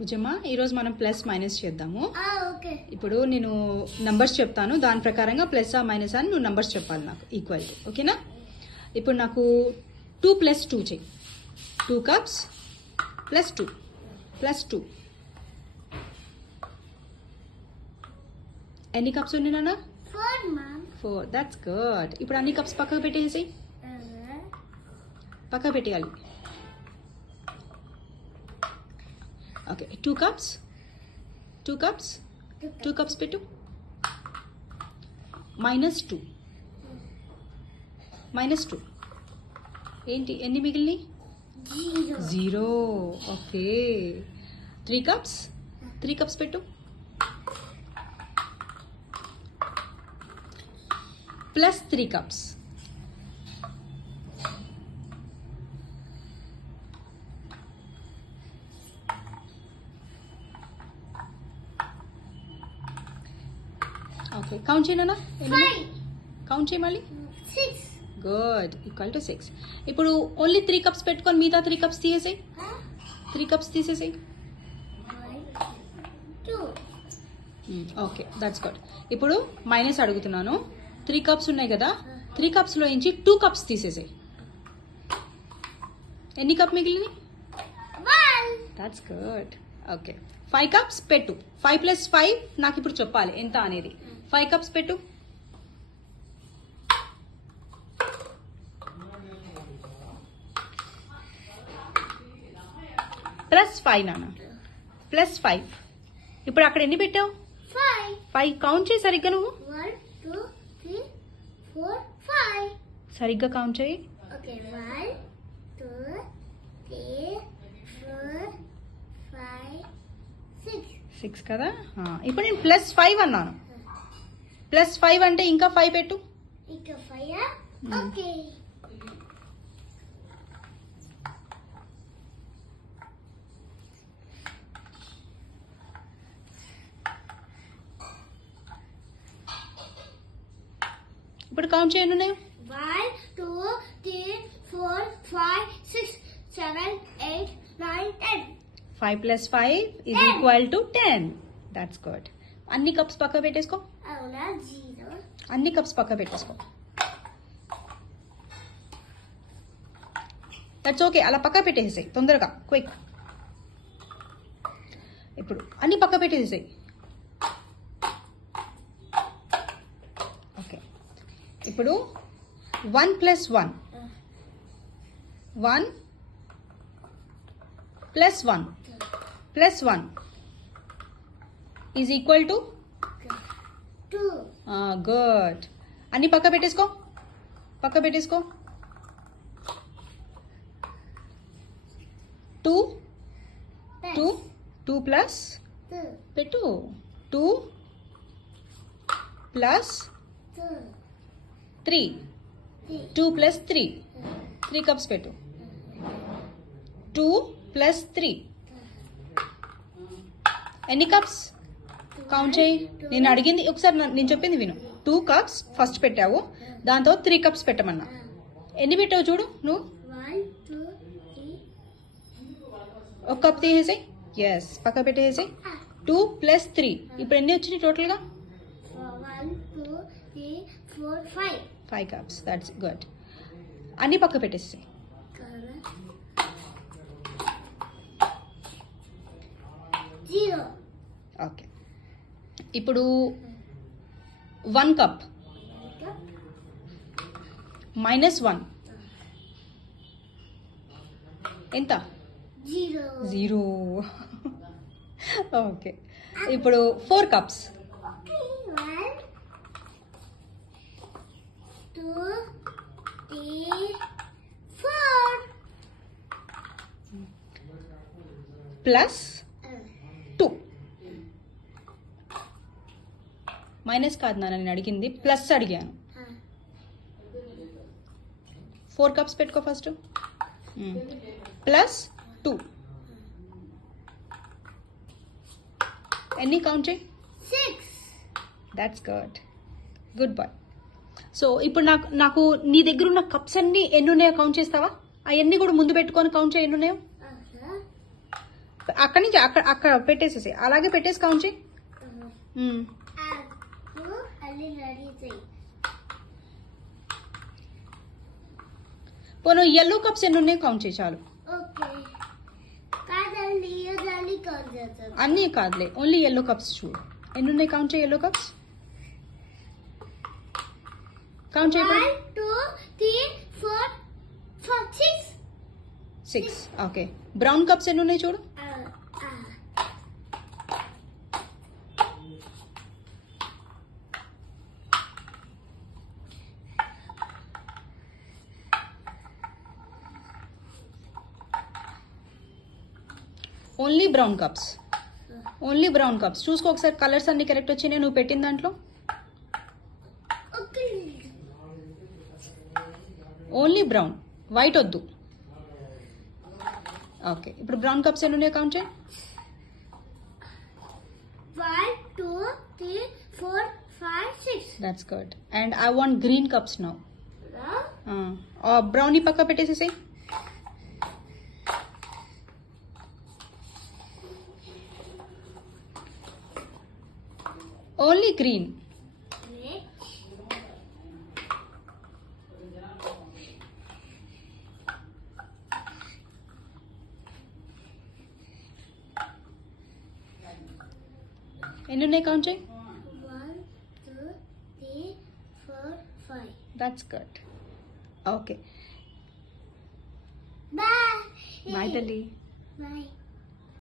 బుజ్జమ్మ ఈరోజు మనం plus minus చేద్దాము. ఓకే. ఇప్పుడు నేను నంబర్స్ చెప్తాను, దాని ప్రకారంగా ప్లస్ ఆ మైనస్ అని నువ్వు నంబర్స్ చెప్పాలి నాకు ఈక్వల్ టు. ఓకేనా? ఇప్పుడు నాకు 2 + 2 చెయ్యి. 2 కప్స్ ప్లస్ 2 ప్లస్ 2. ఎన్ని కప్స్ ఉన్నాయి నాన్న? 4. That's good. ఇప్పుడు అన్ని కప్స్ పక్కకు పెట్టేసి పక్కకు పెట్టేయాలి. ఓకే, 2 కప్స్ 2 కప్స్ పెట్టు. -2 ఏంటి, ఎన్ని మిగిలినాయి? 0. ఓకే, 3 కప్స్ పెట్టు. +3 కప్స్. ఓకే, కౌంట్ చేయనా? కౌంట్ చేయి మళ్ళీ. 6. Good, equal to 6. ఇప్పుడు ఓన్లీ 3 కప్స్ పెట్టుకొని మిగతా 3 కప్స్ తీసేసాయి. 3 కప్స్ తీసేసాయి. 2. Okay, that's good. ఇప్పుడు మైనస్ అడుగుతున్నాను. 3 కప్స్ ఉన్నాయి కదా, 3 కప్స్లో నుంచి 2 కప్స్ తీసేసాయి. ఎన్ని కప్ మిగిలినాయి? 1. That's good. ఓకే, 5 కప్స్ పెట్టు. 5 + 5 నాకు ఇప్పుడు చెప్పాలి ఎంత అనేది. 5 కప్స్ పెట్టు. +5 నాన్న, +5. ఇప్పుడు అక్కడ ఎన్ని పెట్టావు? 5 కౌంట్ చేయి సరిగ్గా. నువ్వు 1 2 3 4 5. సరిగ్గా కౌంట్ చేయి. ఓకే, 1 2 3 4 5 6. 6 కదా. ఇప్పుడు నేను +5 అన్నాను. +5 అంటే ఇంకా 5 పెట్టు. ఇంకా 5. ఓకే. ఇప్పుడు కౌంట్ చేయను నేను. 1 2 3 4 5 6 7 8 9 10. 5 + 5 is equal to 10. That's good. అన్ని కప్స్ పక్క పెట్టేసుకో. అవునా? 0. అన్ని కప్స్ పక్క పెట్టేసుకో. దట్స్ ఓకే, అలా పక్క పెట్టేసేసాయి తొందరగా, క్విక్. ఇప్పుడు అన్ని పక్క పెట్టేసేసాయి. ఓకే, ఇప్పుడు 1 + 1 1 + 1 + 1 ఈజ్ ఈక్వల్ టు 2. గుడ్. అన్ని పక్క పెట్టేసుకో. 2 ప్లస్ 2 పెట్టు. 2 + 3 2 + 3 3 కప్స్ పెట్టు. 2 + 3 ఎన్ని కప్స్? కౌంట్ చేయి. నేను అడిగింది ఒకసారి నేను చెప్పింది విను. 2 కప్స్ ఫస్ట్ పెట్టావు, దాంతో 3 కప్స్ పెట్టమన్నా. ఎన్ని పెట్టావు చూడు నువ్వు. 1 2 3. 1 కప్ తీసేసాయి. ఎస్, పక్క పెట్టేసేసాయి. 2 + 3 ఇప్పుడు ఎన్ని వచ్చినాయి టోటల్గా? 1 2 3 4 5. 5 కప్స్. That's good. అన్ని పక్క పెట్టేసాయి. 0. ఓకే, ఇప్పుడు 1 కప్ -1 ఎంత? 0. 0. ఓకే, ఇప్పుడు 4 కప్స్. 1 2 3 4. +2 మైనస్ కాదు నాన్న, నేను అడిగింది ప్లస్ అడిగాను. 4 కప్స్ పెట్టుకో ఫస్ట్. +2 ఎన్ని కౌంట్ చేయి. 6. That's good bye. సో ఇప్పుడు నాకు నీ దగ్గర ఉన్న కప్స్ అన్ని ఎన్ని ఉన్నాయో కౌంట్ చేస్తావా? అవన్నీ కూడా ముందు పెట్టుకొని కౌంట్ చేయి ఎన్ని ఉన్నాయో. అక్కడి నుంచి అక్కడ పెట్టేసేసి అలాగే పెట్టేసి కౌంట్ చేయి. మ్మ్. అల్లి రెడీ చేయి. పోను ఎల్లో కప్స్ ఎన్ని ఉన్నాయి కౌంట్ చేయి చాలు. ఓకే కాదండి జల్దీ కాల్ చేస్తాను. అన్నీ కాదులే, ఓన్లీ ఎల్లో కప్స్ చూడు ఎన్ని ఉన్నాయి కౌంట్ చేయి. ఎల్లో కప్స్ కౌంట్ చేయి. 1 2 3 4 5 6. 6. ఓకే. బ్రౌన్ కప్స్ ఎన్ని ఉన్నాయి చూడు. Only brown cups, only brown cups. చూసుకో ఒకసారి కలర్స్ అన్ని కరెక్ట్ వచ్చినాయి నువ్వు పెట్టిన దాంట్లో. ఓకే ఓన్లీ బ్రౌన్, వైట్ వద్దు. ఓకే ఇప్పుడు బ్రౌన్ కప్స్ ఎన్ని ఉన్నాయి కౌంట్ చేయి. 1 2 3 4 5 6. That's good. And I want green cups now. Brown ఈ పక్క పెట్టేసేసి. Only green. ఎన్ని ఉన్నాయి కౌంట్ చేయి. 1 2 3 4 5. That's good. Okay bye bye తల్లి. బాయ్.